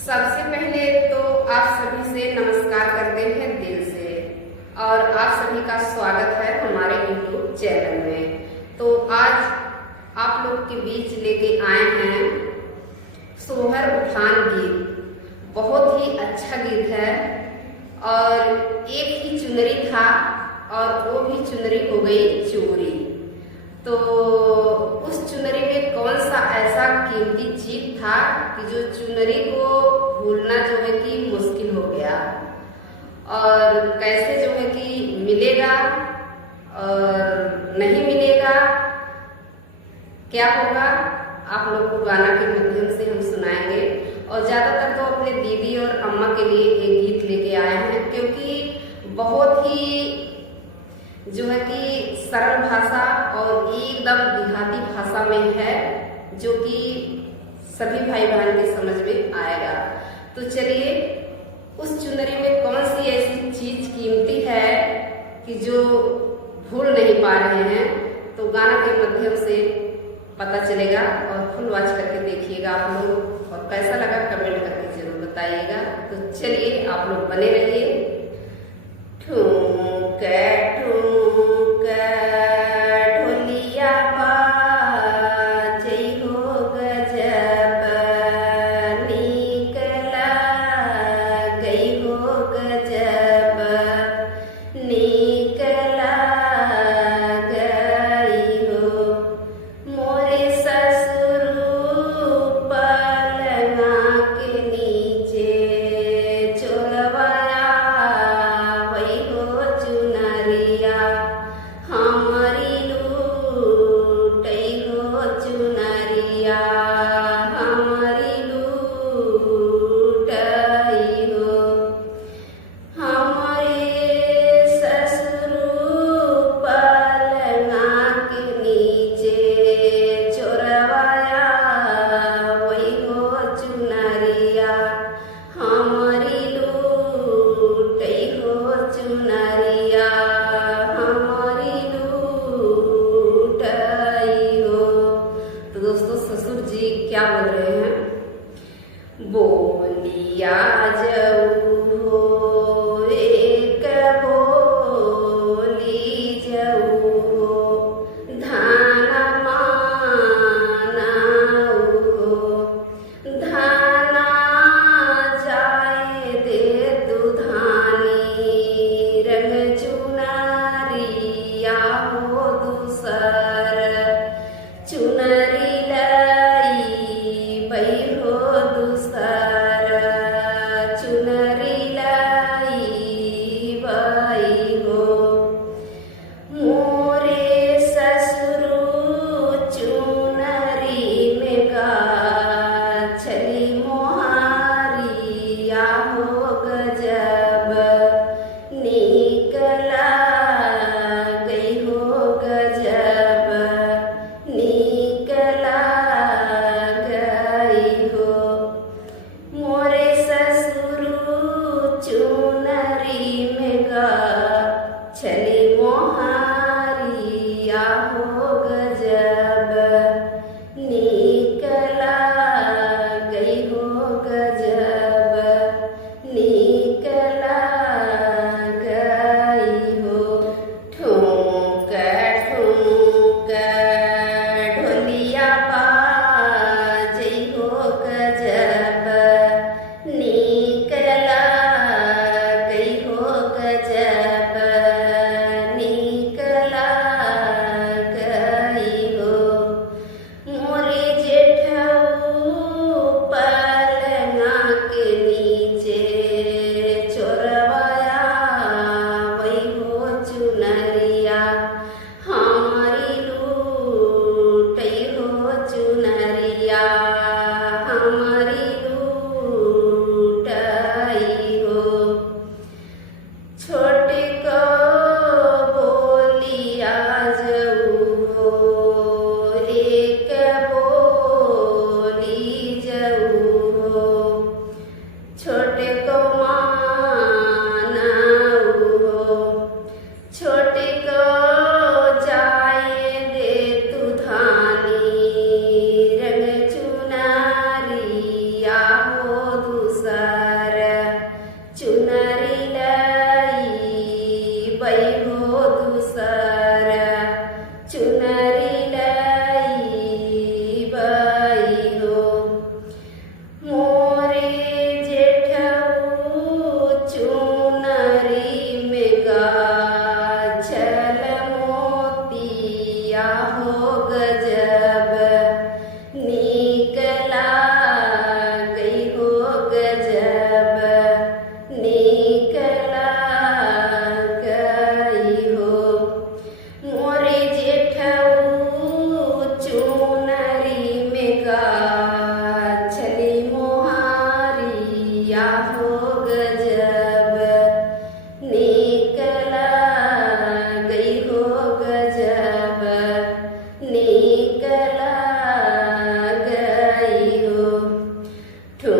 सबसे पहले तो आप सभी से नमस्कार करते हैं दिल से और आप सभी का स्वागत है हमारे YouTube चैनल में। तो आज आप लोग के बीच लेके आए हैं सोहर उठान गीत। बहुत ही अच्छा गीत है और एक ही चुनरी था और वो भी चुनरी हो गई चोरी। तो उस चुनरी में कौन सा ऐसा कीमती चीज था कि जो चुनरी को भूलना जो है कि मुश्किल हो गया, और कैसे जो है कि मिलेगा और नहीं मिलेगा, क्या होगा, आप लोग को गाना के माध्यम से हम सुनाएंगे। और ज़्यादातर तो अपने दीदी और अम्मा के लिए एक गीत लेके आए हैं, क्योंकि बहुत ही जो है कि सरल भाषा और एकदम देहाती भाषा में है, जो कि सभी भाई बहन के समझ में आएगा। तो चलिए, उस चुनरी में कौन सी ऐसी चीज कीमती है कि जो भूल नहीं पा रहे हैं, तो गाना के माध्यम से पता चलेगा। और फुल वॉच करके देखिएगा आप लोग, और कैसा लगा कमेंट करके जरूर बताइएगा। तो चलिए, आप लोग बने रहिए। ठुमक ठुमक ढोलिया बाजै हो गजब, नीक लागै हो गजब, नीक लागै हो। मोरे ससुर पलंगा के नीचे चोरवाया हमारी लूटै हो चुनरिया, हमारी लूटै हो। हमारे ससुर पलंगा के नीचे चोरवाया वही हो चुनरिया, हमारी लूटै हो चुनरिया, क्या बोल रहे हैं। बोलिया जाऊ हो एक बोली जाऊ हो, धान माना हो, धाना जाए दे दुधानी, रंग चुनरिया हो दूसर, चुनरी हो दूसर, चुनरी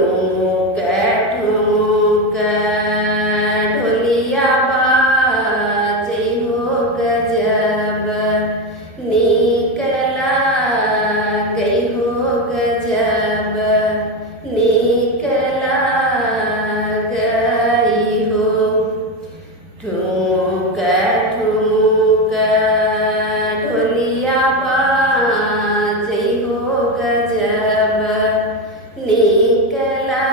ठुमुक ठुमुक ढोलिया बाजे हो गजब, निकला गई हो गजब, निकला गई हो। ठुमुक ठुमुक ढोलिया बाजे हो गजब, निकला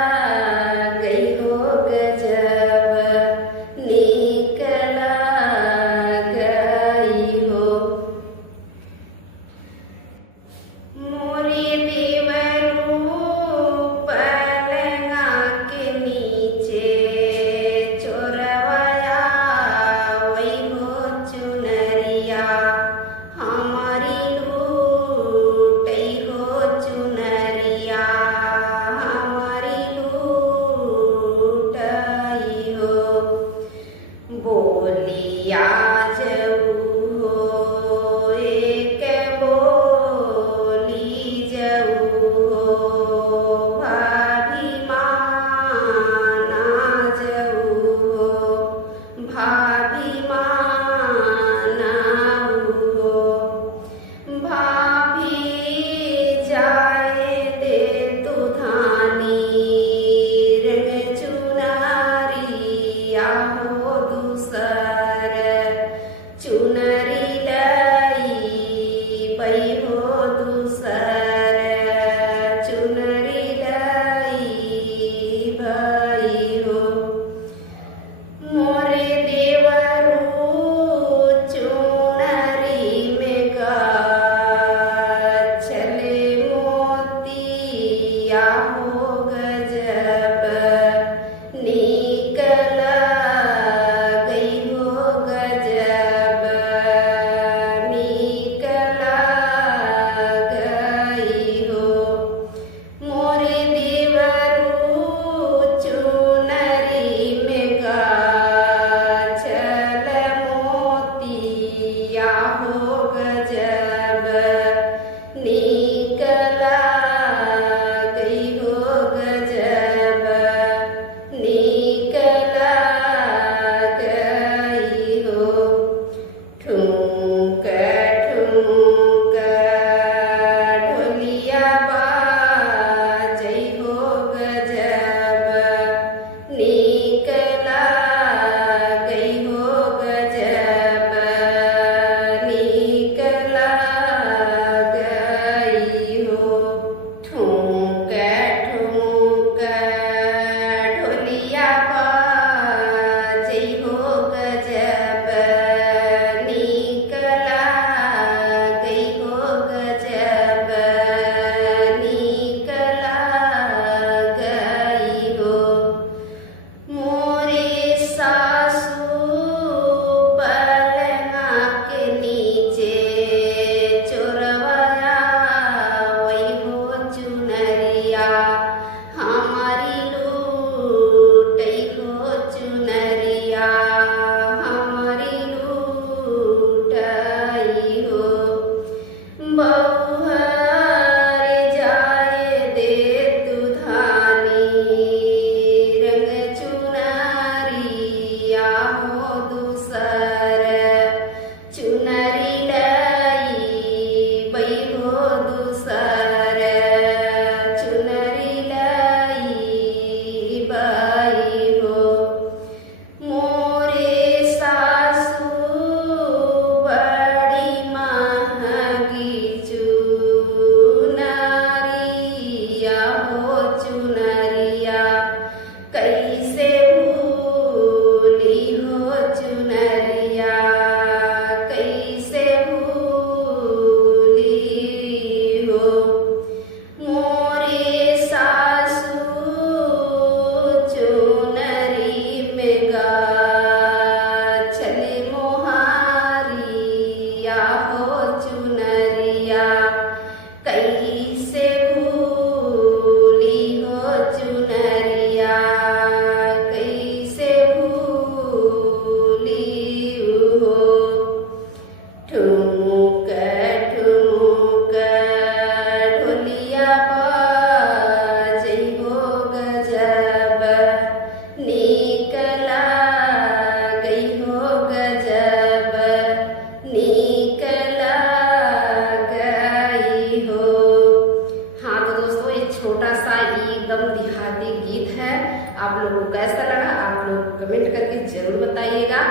एकदम देहाती गीत है। आप लोगों को कैसा लगा आप लोग कमेंट करके जरूर बताइएगा।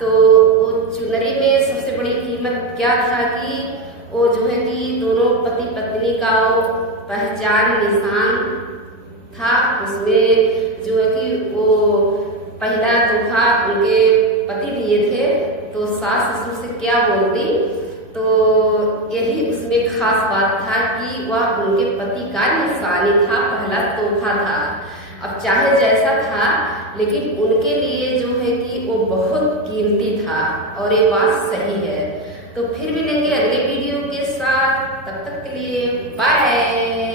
तो वो चुनरी में सबसे बड़ी कीमत क्या था कि वो जो है कि दोनों पति पत्नी का वो पहचान निशान था। उसमें जो है कि वो पहला तोहफा उनके पति दिए थे, तो सास ससुर से क्या बोलती, तो यही उसमें खास बात था कि वह उनके पति का निशानी था, पहला तोहफा था। अब चाहे जैसा था लेकिन उनके लिए जो है कि वो बहुत कीमती था और ये बात सही है। तो फिर मिलेंगे अगले वीडियो के साथ, तब तक के लिए बाय।